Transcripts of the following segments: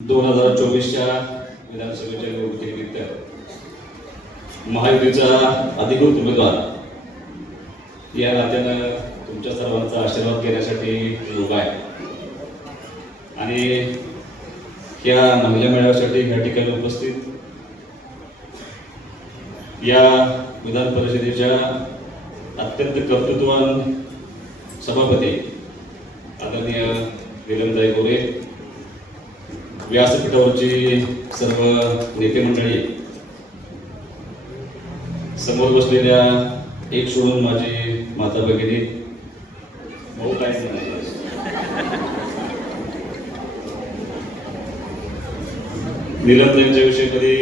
दोन हजार चोवीसच्या विधानसभेच्या निवडणुकीनिमित्त महायुतीचा अधिकृत उमेदवार या नात्यानं तुमच्या सर्वांचा आशीर्वाद घेण्यासाठी उभा आहे. आणि या महिला मेळाव्यासाठी या ठिकाणी उपस्थित या विधान परिषदेच्या अत्यंत कर्तृत्वान सभापती आदरणीय विलमदाई गोरे व्यासपीठावरची सर्व नेते मंडळी समोर बसलेल्या एक सोडून माझी माता भगिनी भाऊ काय सांगणार? नीलम कधी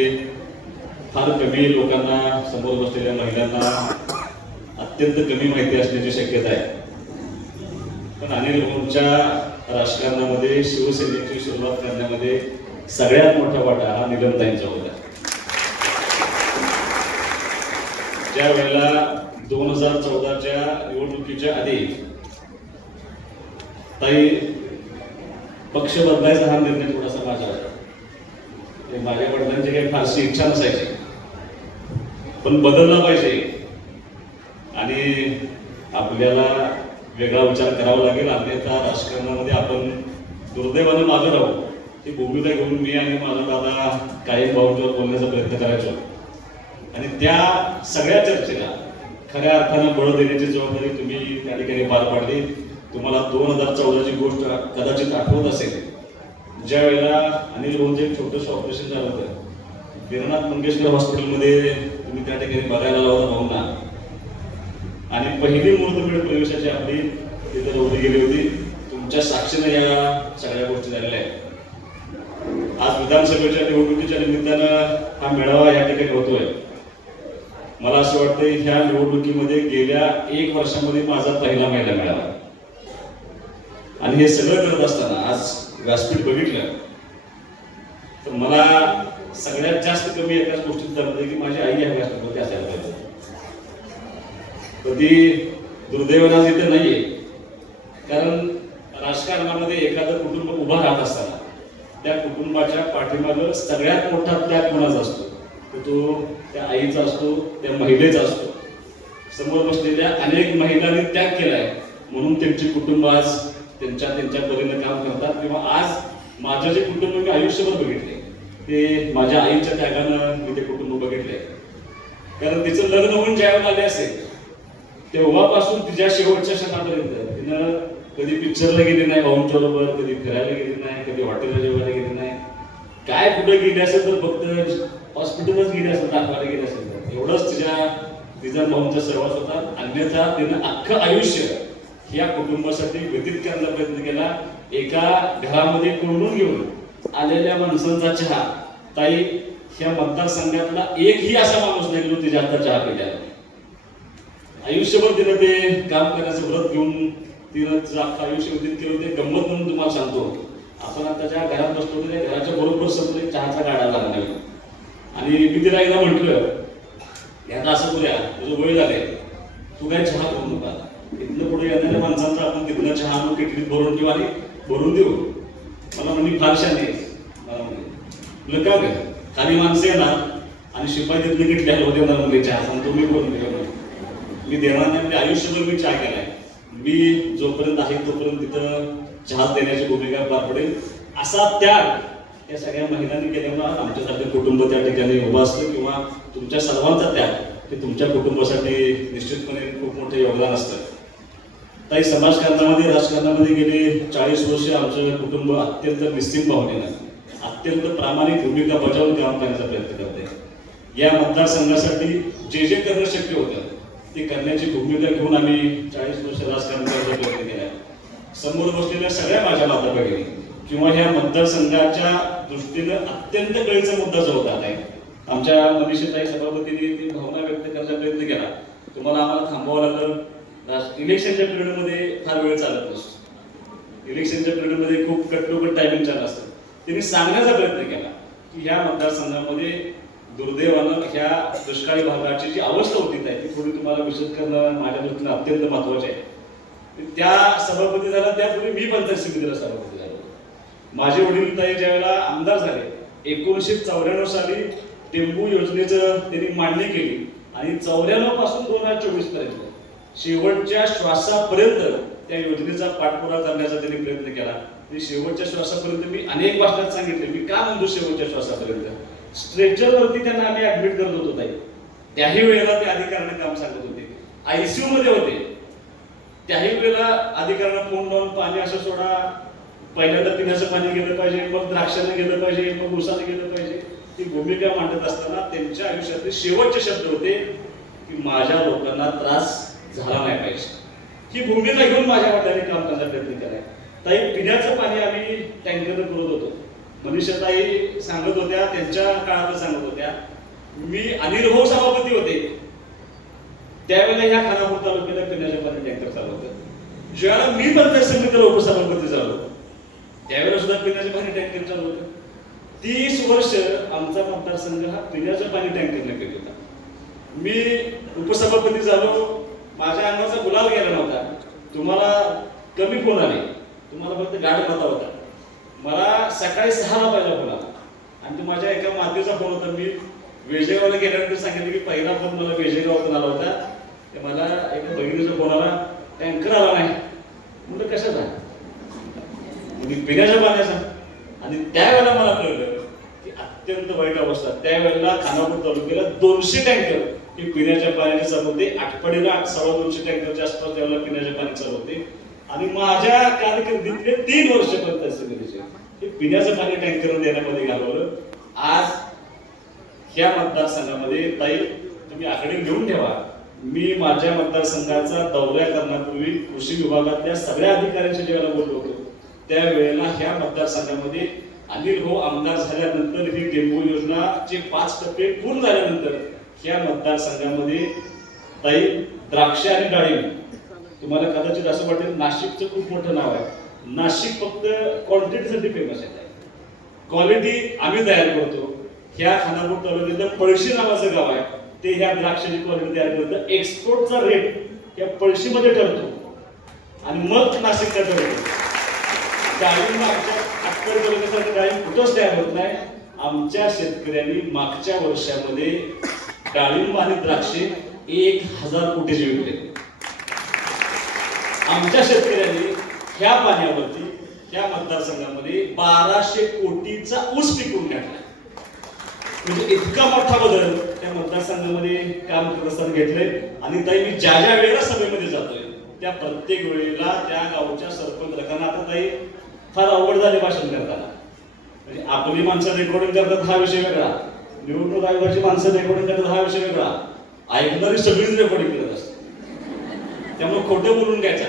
फार कमी लोकांना समोर बसलेल्या महिलांना अत्यंत कमी माहिती असण्याची शक्यता आहे पण अनिल भाऊंच्या राजकारणामध्ये शिवसेनेची सुरुवात करण्यामध्ये सगळ्यात मोठा वाटा हा निलमताईंचा होता. ज्या वेळेला दोन हजार चौदाच्या निवडणुकीच्या आधी ताई पक्ष बदलायचा हा निर्णय थोडासा माझा होता ते माझ्या वडिलांची काही फारशी इच्छा नसायची. पण बदलला पाहिजे. आणि आपल्याला वेगळा विचार करावा लागेल. अन्यथा राजकारणामध्ये आपण दुर्दैवानं मागं राहू ही भूमिका घेऊन मी आणि माझा दादा काही भाऊंच्यावर बोलण्याचा प्रयत्न करायचो. आणि त्या सगळ्या चर्चेला खऱ्या अर्थानं बळ देण्याची जबाबदारी तुम्ही त्या ठिकाणी पार पाडली. तुम्हाला दोन हजार चौदाची गोष्ट कदाचित आठवत असेल. ज्या वेळेला अनिल भाऊंचं एक छोटंसं ऑपरेशन झालं होतं. वीरनाथ मंगेशकर हॉस्पिटलमध्ये तुम्ही त्या ठिकाणी बघायला आला भाऊंना. आणि पहिली मुहूर्तपीठ प्रवेशाची आपली तिथे रोवली गेली होती. तुमच्या साक्षीने या सगळ्या गोष्टी झालेल्या आहेत. आज विधानसभेच्या निवडणुकीच्या निमित्तानं हा मेळावा या ठिकाणी होतोय. मला असं वाटतं ह्या निवडणुकीमध्ये गेल्या एक वर्षामध्ये माझा पहिला महिला मेळावा आणि हे सगळं करत असताना आज व्यासपीठ बघितलं तर मला सगळ्यात जास्त कमी एकाच गोष्टीत जाणवते की माझी आई ह्या व्यासपीठावरती असायला पाहिजे. कधी दुर्दैवानं आज नाही आहे कारण राजकारणामध्ये एखादं कुटुंब उभं राहत असताना त्या कुटुंबाच्या पाठीमागं सगळ्यात मोठा त्याग कोणाचा असतो? तर तो त्या आईचा असतो त्या महिलेचा असतो. समोर बसलेल्या अनेक महिलांनी त्याग केलाय. म्हणून त्यांची कुटुंब आज त्यांच्या त्यांच्या परीने काम करतात. किंवा आज माझं जे कुटुंब मी आयुष्यभर बघितले ते माझ्या आईच्या त्यागानं मी ते कुटुंब बघितले कारण तिचं लग्न होऊन ज्यावेळेला आले असेल तेव्हापासून तिच्या शेवटच्या क्षणापर्यंत तिनं कधी पिक्चरला गेली नाही भाऊंच्या बरोबर कधी फिरायला गेली नाही कधी हॉटेलला जेवायला गेली नाही. काय कुठं गेली असेल तर फक्त हॉस्पिटलच गेली असेल दाखवायला गेली असेल. तर एवढंच तिच्या तिचा भाऊंचा सहवास होता. अन्यथा तिनं अख्खं आयुष्य या कुटुंबासाठी व्यतीत करण्याचा प्रयत्न केला. एका घरामध्ये कोंडून घेऊन आलेल्या माणसांचा चहा. ताई ह्या मतदारसंघातला एकही असा माणूस नाही जो तिच्या हातात चहा पिल्या आयुष्यभर तिनं ते काम करण्याचं व्रत घेऊन तिनं आयुष्य व्यतीत केलं ते गंमत म्हणून तुम्हाला सांगतो. आपण आता ज्या घरात बसतो त्या घराच्या बरोबर समोर एक चहाचा गाडा लागला. आणि मी तिला एकदा म्हटलं याचा असं करूया तुझं वेळ झाले तू काय चहा करू नका. इथनं पुढे येणाऱ्या माणसांचा आपण तिथनं चहा आणून किटलीत भरून ठेवू आणि भरून देऊ. मला म्हणजे फार शाने मला म्हणे तुला माणसं काय खाली माणसं येणार आणि शिपाई तिथनं किटली होते मला म्हणजे चहा. सांगतो मी करून दिलं मी देणार नाही म्हणजे आयुष्यभर मी चहा केलाय. मी जोपर्यंत आहे तोपर्यंत तिथं चहा देण्याची भूमिका पार पडेल. असा त्याग या सगळ्या महिलांनी केल्यामुळे आमच्यासारखं कुटुंब त्या ठिकाणी उभं असतं किंवा तुमच्या सर्वांचा त्याग हे तुमच्या कुटुंबासाठी निश्चितपणे खूप मोठं योगदान असतं. ताई समाजकारणामध्ये राजकारणामध्ये गेले चाळीस वर्ष आमचं कुटुंब अत्यंत निश्चित भावनेनं अत्यंत प्रामाणिक भूमिका बजावून काम करण्याचा प्रयत्न करते या मतदारसंघासाठी जे जे करणं शक्य होतं ते करण्याची भूमिका घेऊन आम्ही चाळीस वर्ष राजकारण करण्याचा प्रयत्न केला समोर बसलेल्या सगळ्या माझ्या माता भगिनी किंवा ह्या मतदारसंघाच्या दृष्टीनं अत्यंत कळीचा मुद्दा जो होता आहे आमच्या मनीषताई सभापतींनी ती भावना व्यक्त करण्याचा प्रयत्न केला. तुम्हाला आम्हाला थांबवावं लागलं. इलेक्शनच्या पिरियडमध्ये फार वेळ चालत नसतो. इलेक्शनच्या पिरियडमध्ये खूप कटोकट टायमिंग चालत असतं. त्यांनी सांगण्याचा प्रयत्न केला की ह्या मतदारसंघामध्ये दुर्दैवानं ह्या दुष्काळी भागाची जी अवस्था होती त्या ती थोडी तुम्हाला विशद करणं माझ्या दृष्टीनं अत्यंत महत्त्वाचे आहे. त्या सभापती झाला त्यापूर्वी मी पंचायत समितीला सभापती झालो. माझे वडील ताई ज्यावेळेला आमदार झाले एकोणीसशे चौऱ्याण्णव साली टेंबू योजनेचं त्यांनी मांडणी केली आणि चौऱ्याण्णवपासून दोन हजार चोवीसपर्यंत शेवटच्या श्वासापर्यंत त्या योजनेचा पाठपुरा करण्याचा त्यांनी प्रयत्न केला. आणि शेवटच्या श्वासापर्यंत मी अनेक भाषणात सांगितले मी का म्हणतो शेवटच्या श्वासापर्यंत? स्ट्रेचरवरती त्यांना आम्ही ऍडमिट करत होतो ताई. त्याही वेळेला ते अधिकाऱ्यांना काम सांगत होते. आयसीयू मध्ये होते. त्याही वेळेला अधिकाऱ्यांना फोन लावून पाणी असं सोडा. पहिल्यांदा पिण्याचं पाणी गेलं पाहिजे मग द्राक्षाने गेलं पाहिजे मग उसाने गेलं पाहिजे. ती भूमिका मांडत असताना त्यांच्या आयुष्यातले शेवटचे शब्द होते की माझ्या लोकांना त्रास झाला नाही पाहिजे. ही भूमिका घेऊन माझ्या वडिलांनी काम करण्याचा प्रयत्न केलाय. ताई पिण्याचं पाणी आम्ही टँकरनं करत होतो. मनीषाताई सांगत होत्या त्यांच्या काळात सांगत होत्या मी अनिल सभापती होते. त्यावेळेला ह्या खानापूर तालुक्याला पिण्याच्या पाणी टँकर चालवतं ज्यावेळेला मी पंचायत समितीला उपसभापती झालो त्यावेळेला सुद्धा पिण्याचे पाणी टँकर चालू होतं. तीस वर्ष आमचा मतदारसंघ हा पिण्याचं पाणी टँकरने पित होता. मी उपसभापती झालो माझ्या अंगाचा गुलाब गेला नव्हता. तुम्हाला कमी फोन आले. तुम्हाला फक्त गाड मता होता. मला सकाळी सहाला पहिला फोन आला. आणि तो माझ्या एका मातेचा फोन होता. मी वेजेगावला गेल्यानंतर सांगितलं की पहिला फोन मला वेजेगावातून आला होता. ते मला एका बहिणीचा फोन आला. टँकर आला नाही. म्हणलं कशाचा? मी पिण्याच्या पाण्याचा. आणि त्यावेळेला मला कळलं की अत्यंत वाईट अवस्था. त्यावेळेला खानापूर तालुक्याला दोनशे टँकर हे पिण्याच्या पाण्याचे चालवते आठवडीला सव्वा दोनशे टँकरच्या आसपास त्यावेळेला पिण्याच्या पाणी चालवते आणि माझ्या कारकिर्दीतले तीन वर्ष पंचायत समितीचे हे पिण्याचं पाणी टँकर देण्यामध्ये घालवलं. आज ह्या मतदारसंघामध्ये ताई तुम्ही आकडे घेऊन ठेवा. मी माझ्या मतदारसंघाचा दौऱ्या करण्यापूर्वी कृषी विभागातल्या सगळ्या अधिकाऱ्यांशी जेव्हा बोललो होतो त्यावेळेला ह्या मतदारसंघामध्ये अनिल भाऊ आमदार झाल्यानंतर ही डेंगू योजनाचे पाच टप्पे पूर्ण झाल्यानंतर ह्या मतदारसंघामध्ये ताई द्राक्ष आणि डाळिंब. तुम्हाला कदाचित असं वाटेल नाशिकचं खूप मोठं नाव आहे. नाशिक फक्त क्वांटिटीसाठी फेमस आहे. क्वालिटी आम्ही तयार करतो. ह्या खानापूर तालुक्यातलं पळशी नावाचं गाव आहे. ते ह्या द्राक्षाची क्वालिटी तयार करतं. एक्सपोर्टचा रेट या पळशीमध्ये ठरतो. आणि मग नाशिकचा ठरतो डाळिंब आमच्या अटकळ तालुक्यासाठी डाळिंब कुठंच तयार होत नाही. आमच्या शेतकऱ्यांनी मागच्या वर्षामध्ये डाळिंब आणि द्राक्षे एक हजार कोटीचे विकले आमच्या शेतकऱ्यांनी ह्या पाण्यावरती ह्या मतदारसंघामध्ये बाराशे कोटीचा ऊस पिकून टाकला म्हणजे इतका मोठा बदल त्या मतदारसंघामध्ये काम करत असताना घेतलंय. आणि ताई मी ज्या ज्या वेळेला सभेमध्ये जातोय त्या प्रत्येक वेळेला त्या गावच्या सरपंच लोकांना आता ताई फार अवघड झाली भाषण करताना. म्हणजे आपली माणसं रेकॉर्डिंग करतात हा विषय वेगळा. निवडणूक आयोगाची माणसं रेकॉर्डिंग करतात हा विषय वेगळा. ऐकणारी सगळीच रेकॉर्डिंग करत असतात. त्यामुळे खोटं बोलून घ्यायचं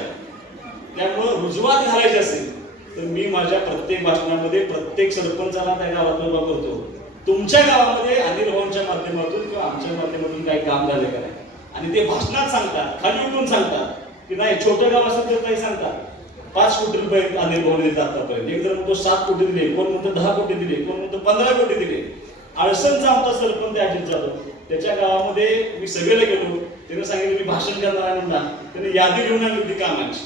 त्यामुळं रुजवात घालायची असेल तर मी माझ्या प्रत्येक भाषणामध्ये प्रत्येक सरपंचाला त्या गावात वापरतो करतो. तुमच्या गावामध्ये अनिल भवनच्या माध्यमातून किंवा आमच्या माध्यमातून काही काम झाले का नाही? आणि ते भाषणात सांगतात खाली उठून सांगतात की नाही छोटं गाव असेल तर काही सांगतात. पाच कोटी रुपये अनिल भवन दिले आतापर्यंत. एक जर म्हणतो सात कोटी दिले कोण म्हणतो दहा कोटी दिले कोण म्हणतो पंधरा कोटी दिले. अडसणचा आमचा सरपंच अजित जाधव. त्याच्या गावामध्ये मी सगळेला गेलो. त्यानं सांगितलं मी भाषण करणार आहे म्हणणार त्याने यादी घेऊन आली होती कामाची.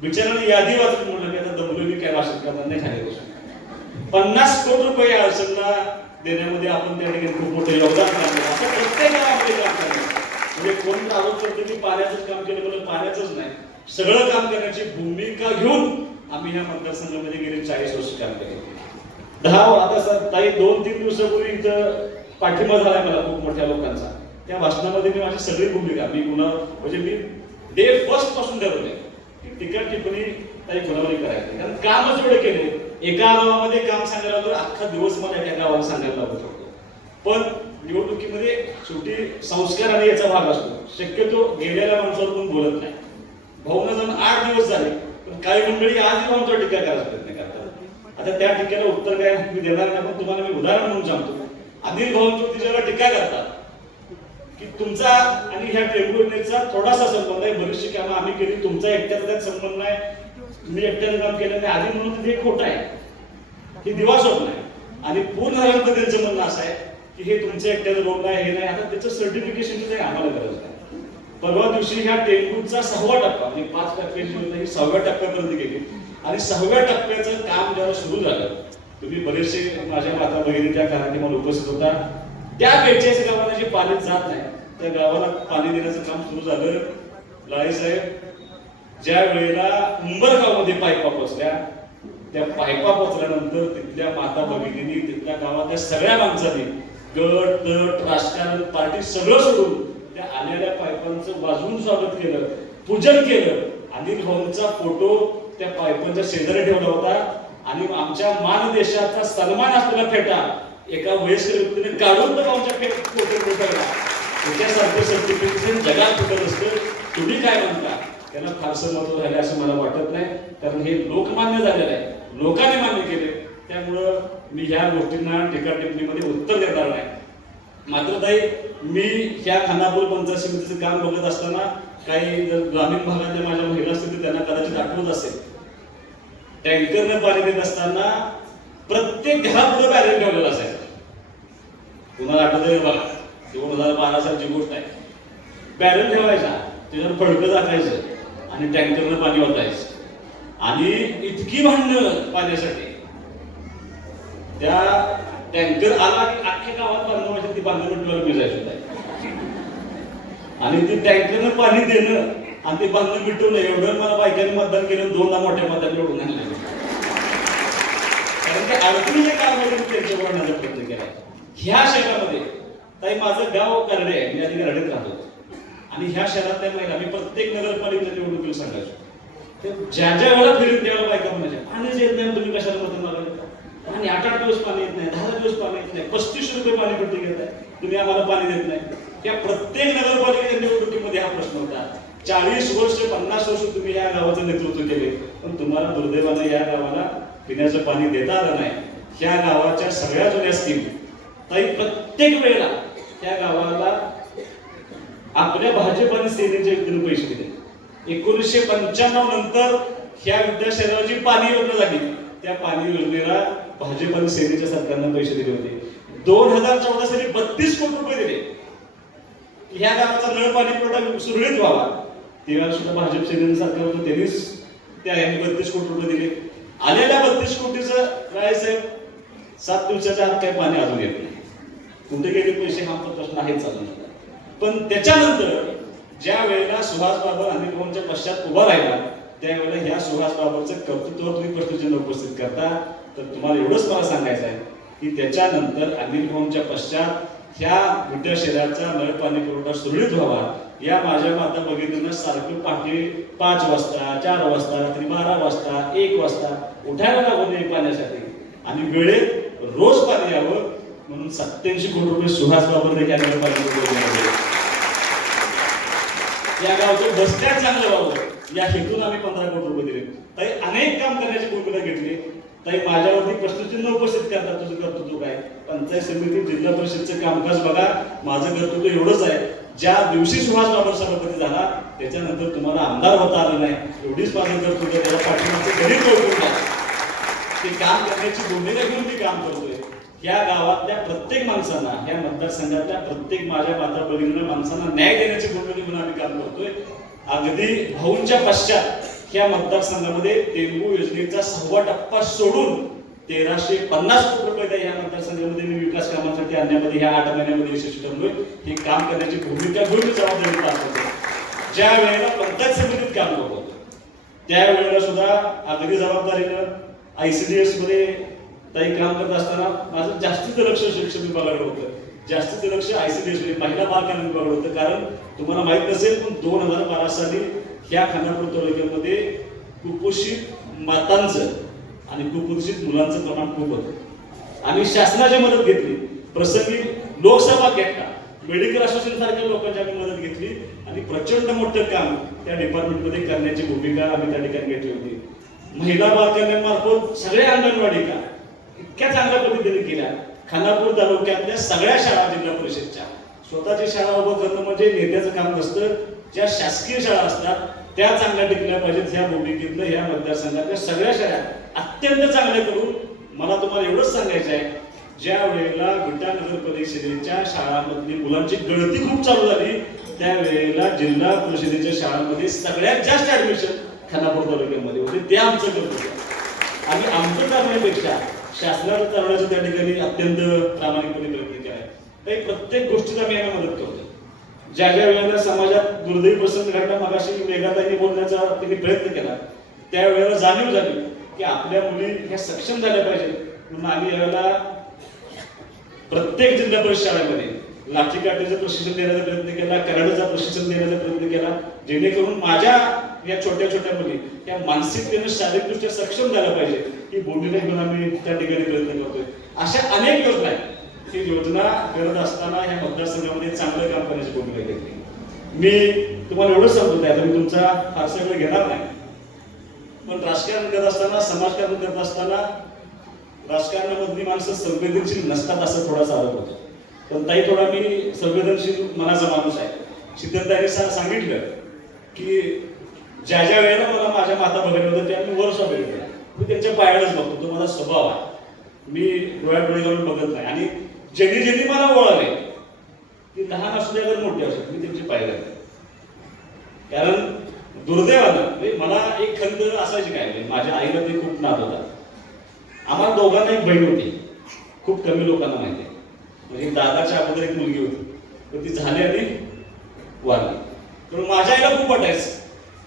बिचाराने यादी वाचून म्हणलं की आता दमलो काय भाषण करणार नाही खाली बसून पन्नास कोटी रुपये अडचणला देण्यामध्ये आपण त्या ठिकाणी खूप मोठं योगदान करतो असं प्रत्येक आपले काम करायचं म्हणजे कोण आरोप करतो की पाण्याचंच काम केलं म्हणून पाण्याचंच नाही. सगळं काम करण्याची भूमिका घेऊन आम्ही ह्या मतदारसंघामध्ये गेले चाळीस वर्ष काम केले. दहा आता सर ताई दोन तीन दिवसापूर्वी इथं पाठिंबा झाला मला खूप मोठ्या लोकांचा. त्या भाषणामध्ये मी माझी सगळी भूमिका मी पुन्हा म्हणजे मी डे फर्स्टपासून ठरवले की टीका टिप्पणी काही गुणावरी करायची. कारण कामच एवढे केले एका गावामध्ये काम सांगायला लागलं अख्खा दिवस मला एका गावाला सांगायला लागू पण निवडणुकीमध्ये शेवटी संस्कार आणि याचा भाग असतो. शक्यतो गेलेल्या माणसावर कोण बोलत नाही. भाऊन जाऊन आठ दिवस झाले पण काही मंडळी आजही भाऊंचा टीका करायचा प्रयत्न करतात. आता त्या टीकेला उत्तर काय मी देणार नाही पण तुम्हाला मी उदाहरण म्हणून सांगतो. अनिल भाऊंच्या तिच्याला टीका करतात. की तुमचा आणि ह्या टेंबुर्णीचा थोडासा संबंध आहे. बरीचशी कामं आम्ही केली. तुमचा एकट्याचा त्यात संबंध नाही. मी एकट्यानं काम केलं नाही. आधी म्हणून हे खोटं आहे. हे दिवा स्वप्न आहे. आणि पूर्ण झाल्यानंतर त्यांचं म्हणणं असं आहे की हे तुमचं एकट्याचं रोग आहे हे नाही. आता त्याचं सर्टिफिकेशनची काही आम्हाला गरज नाही. परवा दिवशी ह्या टेंबूचा सहावा टप्पा म्हणजे पाच टप्प्याची योजना ही सहाव्या टप्प्यापर्यंत गेली. आणि सहाव्या टप्प्याचं काम जेव्हा सुरू झालं तुम्ही बरेचसे माझ्या माता बहिणी त्या कार्यक्रमाला उपस्थित होता. त्या बेचाळीस गावाला जे पाणी जात नाही त्या गावाला पाणी देण्याचं काम सुरू झालं. लाळे साहेब ज्या वेळेला उंबरगावमध्ये पायपा पोचल्या त्या पायपा पोचल्यानंतर तिथल्या माता भगिनींनी तिथल्या गावातल्या सगळ्या माणसांनी गट तट राजकारण पार्टी सगळं सोडून त्या आलेल्या पायपांचं वाजवून स्वागत केलं पूजन केलं. अनिल भाऊंचा फोटो त्या पायपांच्या शेजारी ठेवला होता. आणि आमच्या मानदेशाचा सन्मान असलेला फेटा एका वयस्कर व्यक्तीने काढून तर आमच्या त्याच्यासारखं सर्टिफिकेशन जगात कुठं असतं तुम्ही काय म्हणता? त्यांना फारसं महत्त्व झालं असं मला वाटत नाही. कारण हे लोकमान्य झालेलं आहे. लोकांनी मान्य केले त्यामुळं मी ह्या गोष्टींना टीका टिप्पणीमध्ये उत्तर देणार नाही. मात्र ताई मी ह्या खानापूर पंचायत समितीचं काम बघत असताना काही जर ग्रामीण भागातल्या माझ्या महिला असतील तर त्यांना कदाचित आठवत असेल. टँकरने पाणी देत असताना प्रत्येक घरापुढे बॅरेल ठेवलेला असेल तुम्हाला आठवत बघा? दोन हजार बारा सालची गोष्ट आहे. बॅरल ठेवायचा त्याच्यावर फडकं टाकायचं आणि टँकरनं पाणी वाचायचं आणि इतकी भांडणं पाण्यासाठी. त्या टँकर आला की अख्ख्या गावात बांधणं म्हणजे ती बांधणं मिटवायला मी जायचो आणि ते टँकरनं पाणी देणं आणि ते बांधणं मिटवणं एवढं मला बायकांनी मतदान केलं दोनदा मोठ्या मतदान निवडून आणलं. कारण ते अडचणीचे काम आहे त्यांनी प्रयत्न केला ह्या शहरामध्ये ताई माझं गाव करडे आहे. मी आधी करडेत राहतो. आणि ह्या शहरात त्या महिला मी प्रत्येक नगरपालिकेच्या निवडणुकीला सांगायचो ते ज्या ज्या वेळा फिरून द्यायला बायका म्हणजे पाणीच येत नाही. तुम्ही कशाला मदत मागायला आणि आठ आठ दिवस पाणी येत नाही दहा दहा दिवस पाणी येत नाही पस्तीस रुपये पाणी प्रति घेत आहे तुम्ही आम्हाला पाणी देत नाही. त्या प्रत्येक नगरपालिकेच्या निवडणुकीमध्ये हा प्रश्न होता. चाळीस वर्ष पन्नास वर्ष तुम्ही या गावाचं नेतृत्व केले. पण तुम्हाला दुर्दैवानं या गावाला पिण्याचं पाणी देता आलं नाही. ह्या गावाच्या सगळ्या जुन्या स्कीम ताई प्रत्येक वेळेला त्या गावाला आपल्या भाजप आणि सेनेच्या पैसे दिले. एकोणीसशे पंच्याण्णव नंतर ह्या विद्या जी पाणी योजना झाली. त्या पाणी योजनेला भाजप आणि सेनेच्या सरकारनं पैसे दिले होते. दोन हजार चौदा साली बत्तीस कोटी रुपये दिले. ह्या गावाचा नळ पाणी पुरवठा सुरळीत व्हावा. तेव्हा सुद्धा भाजप सेनेचं सरकार होतं त्यांनीच त्या यांनी बत्तीस कोटी रुपये दिले. आलेल्या बत्तीस कोटीचं काय साहेब सात दिवसाच्या आत काही पाणी अजून येत नाही. कुठे गेले पैसे हा आमचा प्रश्न आहे चालू. पण त्याच्यानंतर ज्या वेळेला सुहास बाबर अनिल भाऊंच्या पश्चात उभा राहिला त्यावेळेला ह्या सुहास बाबरचं कर्तृत्व तुम्ही प्रश्नचिन्ह उपस्थित करता. तर तुम्हाला एवढंच मला सांगायचं आहे की त्याच्यानंतर अनिल भवनच्या पश्चात ह्या विद्या शहराचा नळ पाणी पुरवठा सुरळीत व्हावा. या माझ्या माता भगिनींना सारखं पहाटे पाच वाजता चार वाजता रात्री बारा वाजता एक वाजता उठायला लागू नये पाण्यासाठी. आणि वेळेत रोज पाणी यावं म्हणून सत्याऐंशी कोटी रुपये सुहास बाबर या नगरपालिका या गावचं बसत्या चांगलं व्हावं. या हेतून आम्ही पंधरा कोटी रुपये दिले. ताई अनेक काम करण्याची भूमिका घेतली. ताई माझ्यावरती प्रश्नचिन्ह उपस्थित करतात. तुझं कर्तृत्व काय? पंचायत समिती जिल्हा परिषदचं कामकाज बघा. माझं कर्तृत्व एवढंच आहे. ज्या दिवशी सुभाष बाबर सभापती झाला त्याच्यानंतर तुम्हाला आमदार होता आलं नाही. एवढीच माझं कर्तृत्व त्याला पाठिंबाचं गणित ओळखून ते काम करण्याची भूमिका घेऊन मी काम करतोय. या गावातल्या प्रत्येक माणसांना या मतदारसंघातल्या प्रत्येक माझ्या माता भगिनींना माणसांना न्याय देण्याची भूमिका म्हणून आम्ही काम करतोय. अगदी भाऊंच्या पश्चात या मतदारसंघामध्ये तेलगू योजनेचा सहावा टप्पा सोडून तेराशे पन्नास कोटी रुपये त्या या मतदारसंघामध्ये मी विकास कामासाठी आणण्यामध्ये ह्या आठ महिन्यामध्ये यशस्वी ठरलोय. हे काम करण्याची भूमिका घेऊन जबाबदारी पार होते ज्या वेळेला पंचायत समितीत काम करत होतो त्यावेळेला सुद्धा अगदी जबाबदारीनं आयसीडीएसमध्ये ताई काम करत असताना माझं जास्तीचं लक्ष शिक्षण विभागाकडे होतं. जास्तीचं लक्ष आयसीडीएसमध्ये पहिला भाग कल्याण विभागाकडे होतं. कारण तुम्हाला माहीत नसेल पण दोन हजार बारा साली ह्या खानापूर तालुक्यामध्ये कुपोषित मातांचं आणि कुपोषित मुलांचं प्रमाण खूप होतं. आम्ही शासनाची मदत घेतली. प्रसंगी लोकसभा घेतला. मेडिकल असोसिएशन सारख्या लोकांची आम्ही मदत घेतली. आणि प्रचंड मोठं काम त्या डिपार्टमेंटमध्ये करण्याची भूमिका आम्ही त्या ठिकाणी घेतली होती. महिला बाल कल्याणामार्फत सगळ्या अंगणवाडी का इतक्या चांगल्या पद्धतीने केल्या. खानापूर तालुक्यातल्या सगळ्या शाळा जिल्हा परिषदच्या. स्वतःची शाळा उभं करणं म्हणजे नेत्याचं काम नसतं. ज्या शासकीय शाळा असतात त्या चांगल्या टिकल्या पाहिजेत ह्या भूमिकेतलं ह्या मतदारसंघातल्या सगळ्या शाळा अत्यंत चांगल्या करून मला तुम्हाला एवढंच सांगायचं आहे. ज्या वेळेला विटा नगर परिषदेच्या शाळांमधली मुलांची गळती खूप चालू झाली त्यावेळेला जिल्हा परिषदेच्या शाळांमध्ये सगळ्यात जास्त ऍडमिशन खानापूर तालुक्यामध्ये होते. ते आमचं कर्तव्य आणि आमचं करण्यापेक्षा शासनाचं चालवण्याचं त्या ठिकाणी अत्यंत प्रामाणिकपणे प्रयत्न केला आहे काही प्रत्येक गोष्टीचा मी यांना मदत करतो ज्या ज्या वेळेला समाजात दुर्दैवी प्रसंग घडला मगाशी मेघाताईने बोलण्याचा त्यांनी प्रयत्न केला त्यावेळेला जाणीव झाली की आपल्या मुली ह्या सक्षम झाल्या पाहिजेत. म्हणून आम्ही यावेळेला प्रत्येक जिल्हा परिषद शाळेमध्ये लाठी काठीचं प्रशिक्षण देण्याचा प्रयत्न केला कराडाचा प्रशिक्षण देण्याचा प्रयत्न केला जेणेकरून माझ्या या छोट्या छोट्या मुली या मानसिकतेने शारीरिकदृष्ट्या सक्षम झाल्या पाहिजे ही भूमिका घेऊन आम्ही त्या ठिकाणी प्रयत्न करतोय. अशा अनेक योजना आहेत. ही योजना करत असताना ह्या मतदारसंघामध्ये चांगलं काम करण्याची भूमिका घेतली. मी तुम्हाला एवढंच सांगतो त्या मी तुमचा फारसा वेळ घेणार नाही. पण राजकारण करत असताना समाजकारण करत असताना राजकारणामधली माणसं संवेदनशील नसतात असं थोडासा आरोप होतो. पण ताई थोडा मी संवेदनशील मनाचा माणूस आहे. शीतलताईने सा- सांगितलं की ज्या ज्या वेळेला मला माझ्या माता बघायला होतं त्या मी वर्ष बघितलं मी त्यांच्या पायालाच बघतो. तो माझा स्वभाव आहे. मी डोळ्यात डोळे घालून बघत नाही. आणि ज्यांनी ज्यांनी मला ओळखले ती लहान असू द्या मोठी असू मी त्यांची पाय घालतो. कारण दुर्दैवानं म्हणजे मला एक खंत असायची काय? म्हणजे माझ्या आईला ते खूप नाद होता. आम्हाला दोघांना एक बहीण होती. खूप कमी लोकांना माहिती आहे. म्हणजे दादाच्या अगोदर एक मुलगी होती. तर ती झाली आणि वारली. तर माझ्या आईला खूप वाटायचं.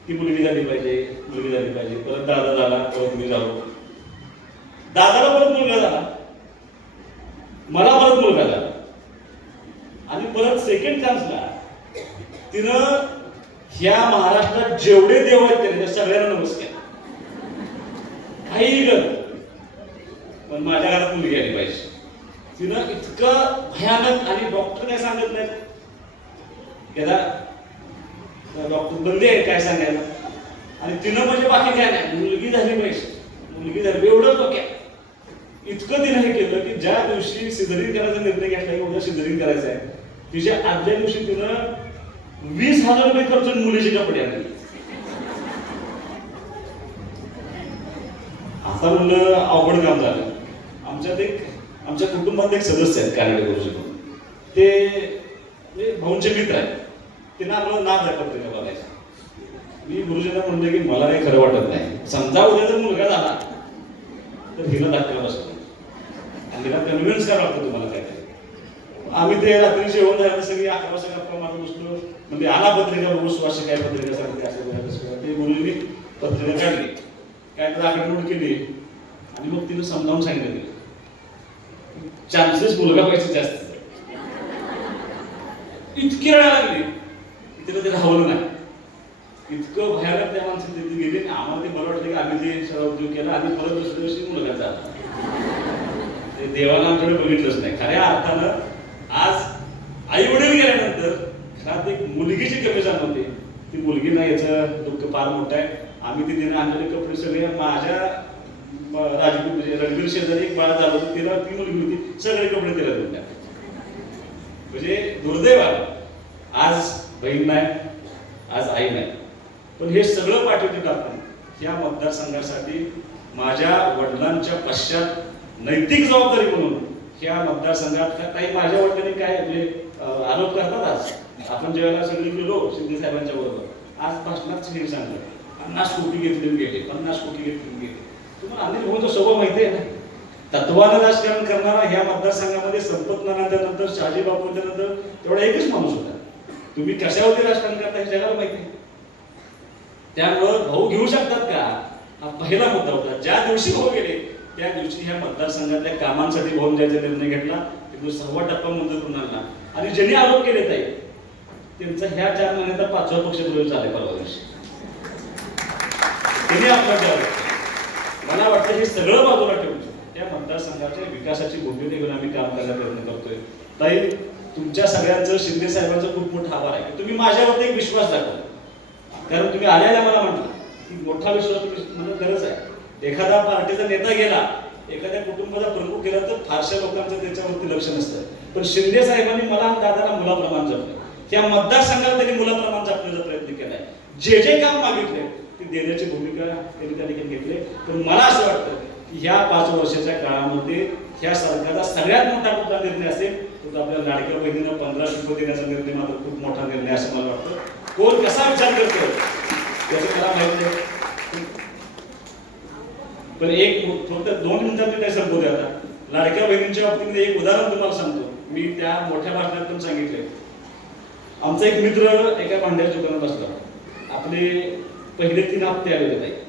ती मुलगी झाली पाहिजे मुलगी झाली पाहिजे. परत दादा झाला परत मी झालो. दादाला परत मुलगा झाला. मला परत मुलगा झाला. आणि परत सेकंड चान्सला तिनं ह्या महाराष्ट्रात जेवढे देव आहेत त्याने त्या सगळ्यांना नमस्कार. काही कर पण माझ्या घरात मुलगी आली पाहिजे. तिनं इतकं भयानक आणि डॉक्टर काय सांगत नाहीत. डॉक्टर बंदी आहे काय सांगायला? आणि तिनं म्हणजे बाकी काय नाही. मुलगी झाली पाहिजे मुलगी झाली. एवढं डोक्या इतकं तिनं हे केलं की ज्या दिवशी सिझरिंग करायचा निर्णय घेतला की उद्या सिझरिंग करायचं आहे तिच्या आदल्या दिवशी तिनं वीस हजार रुपये खर्च मुलीचे कपडे आणले. आता म्हणलं अवघड काम झालं. आमच्यात एक आमच्या कुटुंबात एक सदस्य आहेत कानडे गुरुजी ते म्हणजे भाऊंचे मित्र आहेत. त्यांना आपलं ना आहे पत्रिका बघायचं? मी गुरुजींना म्हणलं की मला काही खरं वाटत नाही. समजा उद्या जर मुलगा झाला तर हिला दाखवायला बसतो आणि हिला कन्व्हिन्स करावं लागतं तुम्हाला काय आम्ही ते रात्री जेवण झालं सगळी अकरा वाजता गप्पा मारून बसलो. म्हणजे आला पत्रिका बघू सुवाशी काय पत्रिका सांगते असं ते गुरुजींनी पत्रिका काढली. काय तर आकडेमोड केली. आणि मग तिनं समजावून सांगितलं. तिला चान्सेस मुलगा पाहिजे जास्त. इतकी वेळा लागली. तिला ते राहवलं नाही. इतकं भयानक त्या माणसं तिथे गेले आणि आम्हाला ते बरं वाटलं की आम्ही ते सगळा उद्योग केला आणि परत दुसऱ्या दिवशी मुलगा झाला ते देवाला आमच्याकडे बघितलंच नाही. खऱ्या अर्थानं आज आई वडील गेल्यानंतर घरात एक मुलगीची कमी जाणवते. ती मुलगी नाही याचं दुःख फार मोठं आहे. आम्ही ती आणलेले कपडे सगळे माझ्या म- म्हणजे रणवीर शेजारी एक बाळ झालं होतं. तिला ती मुलगी होती. सगळे कपडे तिला देऊन म्हणजे दुर्दैव आज बहीण नाही आज आई नाही. पण हे सगळं पाठवते टाकून या मतदारसंघासाठी माझ्या वडिलांच्या पश्चात नैतिक जबाबदारी म्हणून ह्या मतदारसंघात काही माझ्या वडिलांनी काय म्हणजे आरोप करतात आज? आपण ज्यावेळेला सगळे गेलो शिंदे साहेबांच्या बरोबर. आज भाषणात सगळी सांगतात. पन्नास कोटी घेतले गेले पन्नास कोटी घेतले गेले. तुम्हाला अनिल भाऊचा स्वभाव माहिती आहे ना? तत्वानं राजकारण करणारा ह्या मतदारसंघामध्ये संपत संपतनानंतर नंतर शहाजी बापूंच्या नंतर तेवढा एकच माणूस होता. तुम्ही कशावरती राजकारण करता हे जगाला माहिती त्यामुळं भाऊ घेऊ शकतात का? हा पहिला मुद्दा होता. ज्या दिवशी भाऊ गेले त्या दिवशी ह्या मतदारसंघातल्या कामांसाठी भाऊ द्यायचा निर्णय घेतला तिथून सव्वा टप्पा मंजूर करून आणला. आणि ज्यांनी आरोप केले ताई त्यांचा ह्या चार महिन्याचा पाचवा पक्ष प्रवेश झाले परवा दिवशी. त्यांनी आपला द्यावं मला वाटतं हे सगळं बाजूला ठेवून त्या मतदारसंघाच्या विकासाची भूमिका घेऊन आम्ही काम करायला प्रयत्न करतोय. ताई तुमच्या सगळ्यांचं शिंदे साहेबांचं खूप मोठा आभार आहे. की तुम्ही माझ्यावरती एक विश्वास दाखवला कारण तुम्ही आल्याला मला म्हटलं की मोठा विश्वास तुम्ही मला गरज आहे. एखादा पार्टीचा नेता गेला एखाद्या कुटुंबाचा प्रमुख गेला तर फारशा लोकांचं त्याच्यावरती लक्ष नसतं. पण शिंदे साहेबांनी मला दादाला मुलाप्रमाण जपलं. त्या मतदारसंघाला त्यांनी मुलाप्रमाण जपण्याचा प्रयत्न केलाय. जे जे काम मागितले ते देण्याची भूमिका त्यांनी त्या ठिकाणी घेतली. पण मला असं वाटतं की ह्या पाच वर्षाच्या काळामध्ये ह्या सरकारचा सगळ्यात मोठा मुद्दा निर्णय असेल तर आपल्या लाडक्या बहिणीनं पंधरा रुपये देण्याचा निर्णय मात्र खूप मोठा निर्णय असं मला वाटतं. कोण कसा विचार करतो त्याचं मला माहिती आहे. पण एक फक्त दोन मिनिटात मी काय संपवते आता. लाडक्या बहिणींच्या बाबतीमध्ये एक उदाहरण तुम्हाला सांगतो. मी त्या मोठ्या भाषणात पण सांगितलंय. आमचा एक मित्र एका भांड्याच्या दुकानात बसला. आपले पहिले तीन हप्ते आलेले होते.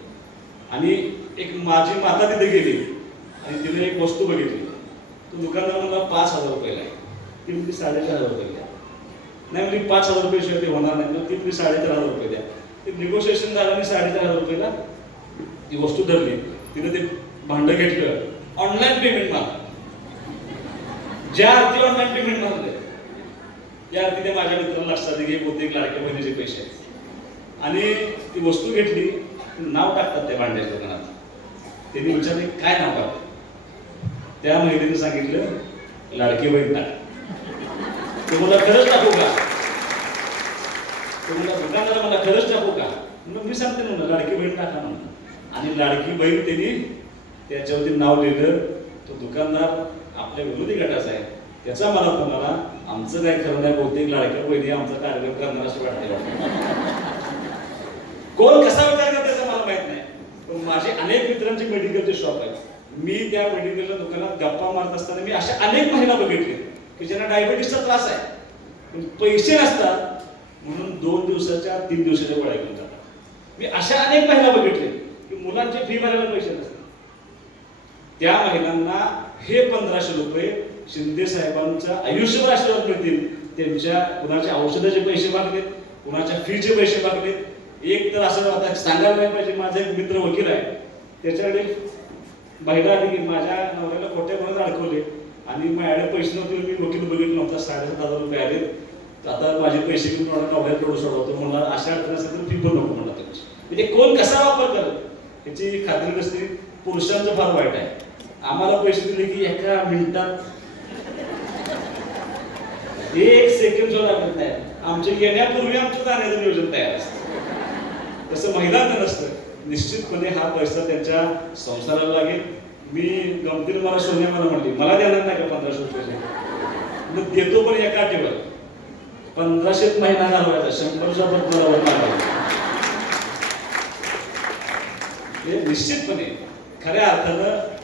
आणि एक माझी माता तिथे गेली. आणि तिने एक वस्तू बघितली. तो दुकानदार मला पाच हजार रुपयाला आहे ती म्हणजे साडेचार हजार रुपये द्या. नाही म्हणजे पाच हजार रुपये शेवटी होणार नाही. मग ती म्हणजे साडेचार हजार रुपये द्या. ते निगोशिएशन झालं मी साडेचार हजार रुपयाला ती वस्तू धरली. तिने ते भांडं घेतलं. ऑनलाईन पेमेंट मार ज्या अर्थी ऑनलाईन पेमेंट मारले त्या अर्थी ते माझ्या मित्राला लक्षात घे की बहुतेक लाडक्या बहिणीचे पैसे आणि ती वस्तू घेतली. नाव टाकतात त्या भांड्याच्या दुकानात. त्यांनी विचारले काय नाव टाकतात त्या महिलेने सांगितलं लाडकी बहीण टाक. ते मला खरंच टाकू का? ते मला दुकानदार मला खरंच टाकू का? मग मी सांगते ना म्हणलं, लाडकी बहीण टाका म्हणून. आणि लाडकी बहीण त्यांनी त्याच्यावरती नाव लिहिलं. तो दुकानदार आपल्या विरोधी गटाचा आहे. त्याचा मला फोन आला. आमचं काय खरं नाही बहुतेक लाडक्या बहिणी आमचा कार्यक्रम करणार असं वाटते. कोण कसा विचार करतो त्याचा मला माहीत नाही. पण माझे अनेक मित्रांचे मेडिकलचे शॉप आहेत. मी त्या मेडिकलच्या दुकानात गप्पा मारत असताना मी अशा अनेक महिला बघितले की ज्यांना डायबिटीसचा त्रास आहे. पण पैसे नसतात म्हणून दोन दिवसाच्या तीन दिवसाच्या गोळ्या घेऊन जातात. मी अशा अनेक महिला बघितले की मुलांचे फी भरायला पैसे नसतात. त्या महिलांना हे पंधराशे रुपये शिंदे साहेबांचा आयुष्यभर आशीर्वाद मिळतील. त्यांच्या कुणाच्या औषधाचे पैसे मागलेत कुणाच्या फीचे पैसे मागलेत. एक तर असं आता सांगायला नाही पाहिजे माझा एक मित्र वकील आहे. त्याच्याकडे महिला आली की माझ्या नवऱ्याला खोट्या म्हणून अडकवले. आणि माझ्याकडे पैसे नव्हते मी वकील बघितलं नव्हता साडेसात हजार रुपये आले तर आता माझे पैसे घेऊन मला नोकऱ्या थोडं सोडवतो मला अशा अडचण असेल तर फी पण नको म्हणला त्यांची. म्हणजे कोण कसा वापर करत? याची खात्री नसते. पुरुषांचं फार वाईट आहे. आम्हाला पैसे दिले की एका मिनिटात एक सेकंड सुद्धा लागत नाही. आमच्या येण्यापूर्वी आमचं जाण्याचं नियोजन तयार असतं. तसं महिलांना नसतं निश्चितपणे हा पैसा त्यांच्या संसाराला लागेल. मी गमतीनं मला सोन्या मला म्हणली मला देणार नाही का पंधराशे रुपये मग देतो पण एका आठवड्यात पंधराशे महिना घालवायचा. शंभरचा पण मला वर हे निश्चितपणे खऱ्या अर्थानं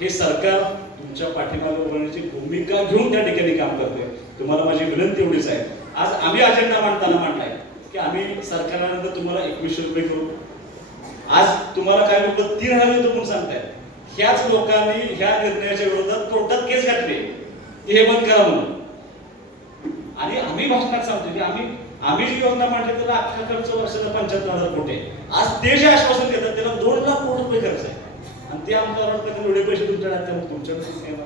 हे सरकार तुमच्या पाठीमागे उभारण्याची भूमिका घेऊन त्या ठिकाणी काम करते. तुम्हाला माझी विनंती एवढीच आहे. आज आम्ही अजेंडा मांडताना मांडलाय की आम्ही सरकारनंतर तुम्हाला एकवीसशे रुपये करू. आज तुम्हाला काय लोक तीन हजार रुपये म्हणून सांगताय. ह्याच लोकांनी ह्या निर्णयाच्या विरोधात कोर्टात केस घातली. की हे बंद करा म्हणून. आणि आम्ही भाषणात सांगतो की आम्ही आम्ही जी योजना मांडली त्याला अठरा खर्च वर्षाला पंच्याहत्तर हजार कोटी आहे. आज ते जे आश्वासन देतात त्याला दोन लाख कोटी रुपये खर्च आहे. आणि ते आमच्या एवढे पैसे तुमच्याकडे त्यामुळे तुमच्याकडे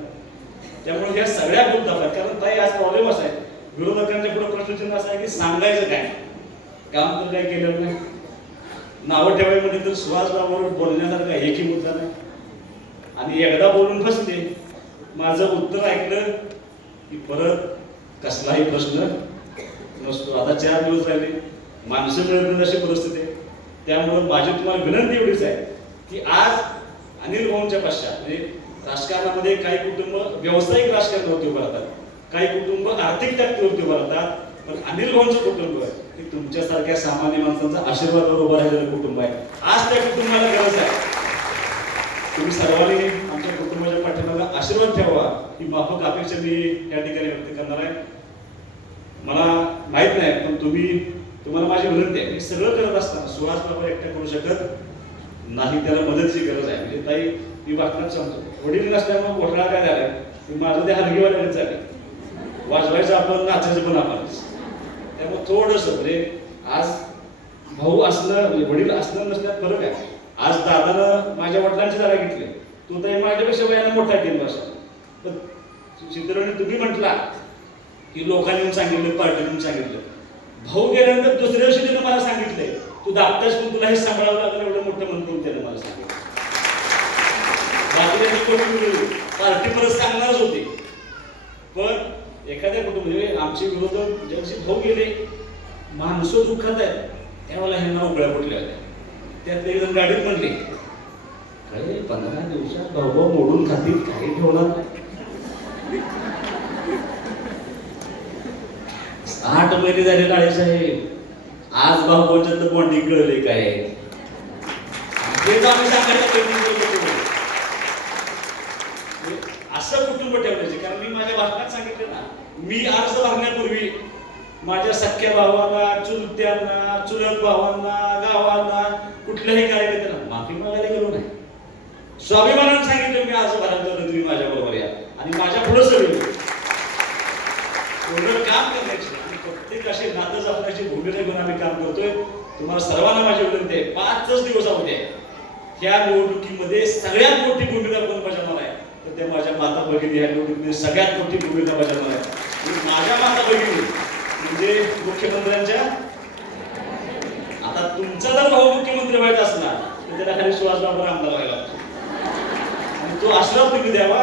त्यामुळे ह्या सगळ्या मुद्दा आहेत कारण ताई आज प्रॉब्लेम असा आहे. विरोधकांच्या पुढे प्रश्नचिन्ह असं आहे की सांगायचं काय? काम तर काय केलं नाही. नावं ठेवायमध्ये तर सुहास बाबूवर बोलण्यासारखा एकही मुद्दा नाही. आणि एकदा बोलून फसले माझं उत्तर ऐकलं की परत कसलाही प्रश्न नसतो. आता चार दिवस राहिले माणसं मिळत अशी परिस्थिती आहे. त्यामुळं माझी तुम्हाला विनंती एवढीच आहे की आज अनिल भाऊंच्या पश्चात म्हणजे राजकारणामध्ये काही कुटुंब व्यावसायिक राजकारणावरती उभं राहतात. काही कुटुंब आर्थिक ताकदीवरती उभं राहतात. पण अनिल भाऊंचं कुटुंब आहे. हे तुमच्यासारख्या सामान्य माणसांचा आशीर्वादावर उभं राहिलेलं कुटुंब आहे. आज त्या कुटुंबाला गरज आहे. तुम्ही सर्वांनी आमच्या कुटुंबाच्या पाठिंबाला आशीर्वाद ठेवा ही माफक अपेक्षा मी या ठिकाणी व्यक्त करणार आहे. मला माहीत नाही पण तुम्ही तुम्हाला माझी विनंती आहे हे सगळं करत असताना सुहास बाबा एकट्या करू शकत नाही त्याला मदतीची गरज आहे. म्हणजे ताई मी वाटण्यात सांगतो वडील नसल्यामुळे मोठा काय झालाय? की माझं ते हलगीवाल्याच झाले. वाजवायचं आपण नाचायचं पण आपण. त्यामुळे थोडस म्हणजे आज भाऊ असणं म्हणजे वडील असणं नसण्यात फरक आहे. आज दादानं माझ्या वडिलांची जागा घेतली. तो तर माझ्यापेक्षा वयानं मोठा आहे तीन वर्षात पण चित्रणी तुम्ही म्हटला की लोकांनी सांगितलं पार्टीने सांगितलं. भाऊ गेल्यानंतर दुसऱ्या दिवशी त्यानं मला सांगितलंय तू दाखताच पण तुला हे सांभाळावं लागलं एवढं मोठं म्हणून त्यानं मला सांगितलं. बाकी पार्टी परत सांगणारच होती. पण एखाद्या कुटुंब म्हणजे आमचे विरोधक ज्यांचे भाऊ गेले माणसं दुःखात आहेत. त्यावेळेला ह्यांना उकळ्या फुटल्या होत्या. त्यातले जण गाडीत म्हणले काही पंधरा दिवसात भाऊ मोडून खातील काही ठेवणार नाही. आठ महिने झाले काळे साहेब. आज भाऊच्या बॉन्डिंग कळले काय. म्हणजे असं कुटुंब ठेवण्याचे कारण मी माझ्या भाषणात सांगितलं ना मी अर्ज भरण्यापूर्वी माझ्या सख्या भावांना चुलत्यांना चुलत भावांना गावांना कुठल्याही कार्यकर्त्यांना माफी मागायला गेलो नाही. स्वाभिमानाने सांगितलं मी असं भरायला जातो तुम्ही माझ्या बरोबर या. आणि माझ्या पुढे सगळी एवढं काम करण्याची आणि प्रत्येक अशी नातं जपण्याची भूमिका घेऊन आम्ही काम करतोय. तुम्हाला सर्वांना माझी विनंती आहे पाचच दिवस होते ह्या निवडणुकीमध्ये सगळ्यात मोठी भूमिका कोण बजावणार आहे? तर ते माझ्या माता भगिनी ह्या निवडणुकीमध्ये सगळ्यात मोठी भूमिका बजावणार आहे माझ्या माता भगिनी म्हणजे मुख्यमंत्र्यांच्या आता तुमचा जर भाऊ मुख्यमंत्री व्हायचा असणार. तर त्याला खाली सुहासबाबा आमदार व्हायला आणि तो आशीर्वाद तुम्ही द्यावा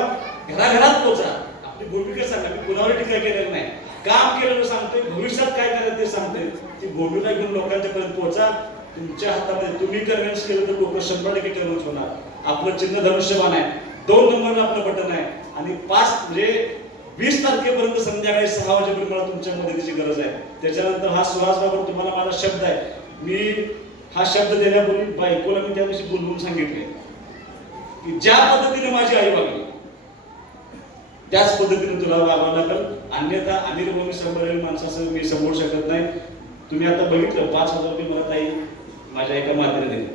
घराघरात पोचा. आपली भूमिका सांगा मी कुणावर टीका केलेलं नाही. काम केलेलं सांगतोय भविष्यात काय करायचं ते सांगतोय. ती भूमिका घेऊन लोकांच्या पर्यंत पोहोचा तुमच्या हातात तुम्ही कन्व्हिन्स केलं तर लोक शंभर टक्के कन्व्हिन्स होणार. आपलं चिन्ह धनुष्यबाण आहे. दोन नंबरला आपलं बटन आहे. आणि पाच म्हणजे वीस तारखेपर्यंत संध्याकाळी सहा वाजेपर्यंत मला तुमच्या मदतीची गरज आहे. त्याच्यानंतर हा सुहास बाबा तुम्हाला माझा शब्द आहे. मी हा शब्द देण्यापूर्वी बायकोला मी त्या दिवशी बोलवून सांगितले की ज्या पद्धतीने माझी आई वागली त्याच पद्धतीने तुला वागावं लागेल. अन्यथा अनिल भूमी सांभाळलेल्या माणसासह मी समोर शकत नाही. तुम्ही आता बघितलं पाच हजार रुपये मला ताई माझ्या एका मातेने दिले.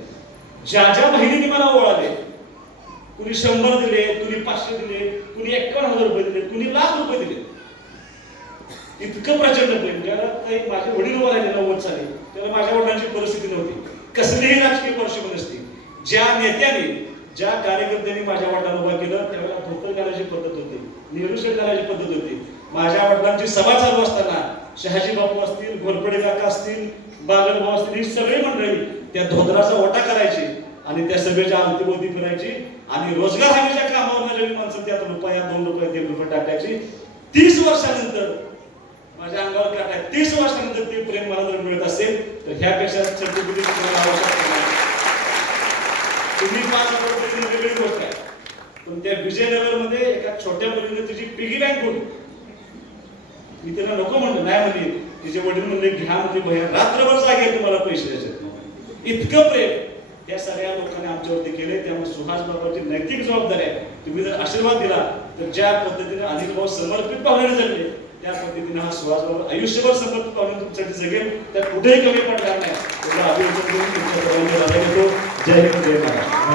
ज्या ज्या बहिणीने मला ओळखले कुणी शंभर दिले कुणी पाचशे दिले कुणी एक्कावन्न हजार रुपये दिले कुणी लाख रुपये दिले. इतकं प्रचंड प्रेम. त्याला ताई माझे वडील उभा राहिले नव्वद साली. त्याला माझ्या वडिलांची परिस्थिती नव्हती. कसलीही राजकीय पार्श्वभूमी नसती. ज्या नेत्याने ज्या कार्यकर्त्यांनी माझ्या वडिलांना उभा केलं त्यावेळेला धोतर घालायची पद्धत होती नेहरू करायची घालायची पद्धत होती. माझ्या वडिलांची सभा चालू असताना शहाजी बापू असतील घोरपडे काका असतील बागल भाऊ असतील ही सगळी मंडळी त्या धोतराचा ओटा करायची आणि त्या सभेच्या अंतिमोदी फिरायची आणि रोजगार हमीच्या कामावर आलेली माणसं त्यात रुपया दोन रुपये तीन रुपये टाकायची. तीस वर्षानंतर माझ्या अंगावर काय आहे. तीस वर्षानंतर ते प्रेम मला जर मिळत असेल तर ह्यापेक्षा सर्टिफिकेट तुम्ही पाच हजार रुपये वेगळी गोष्ट आहे. पण त्या विजयनगरमध्ये एका छोट्या मुलीने तिची पिगी बँक होती मी त्याला नको म्हणलं नाही म्हणजे तिचे वडील म्हणले घ्या म्हणजे भया रात्रभर जागे तुम्हाला पैसे द्यायचे. इतकं प्रेम या सगळ्या लोकांनी आमच्यावरती केले त्यामुळे सुहास बाबाची नैतिक जबाबदारी आहे. तुम्ही जर आशीर्वाद दिला तर ज्या पद्धतीने अनिल भाऊ समर्पित पाहुणे जगले त्या पद्धतीने हा सुहास आयुष्यभर समर्पित पाहून तुमच्यासाठी जगेल त्यात कुठेही कमी पडणार नाही. एवढा अभिनंदन करून तुमच्या सर्वांच्या जय हिंद जय महाराज.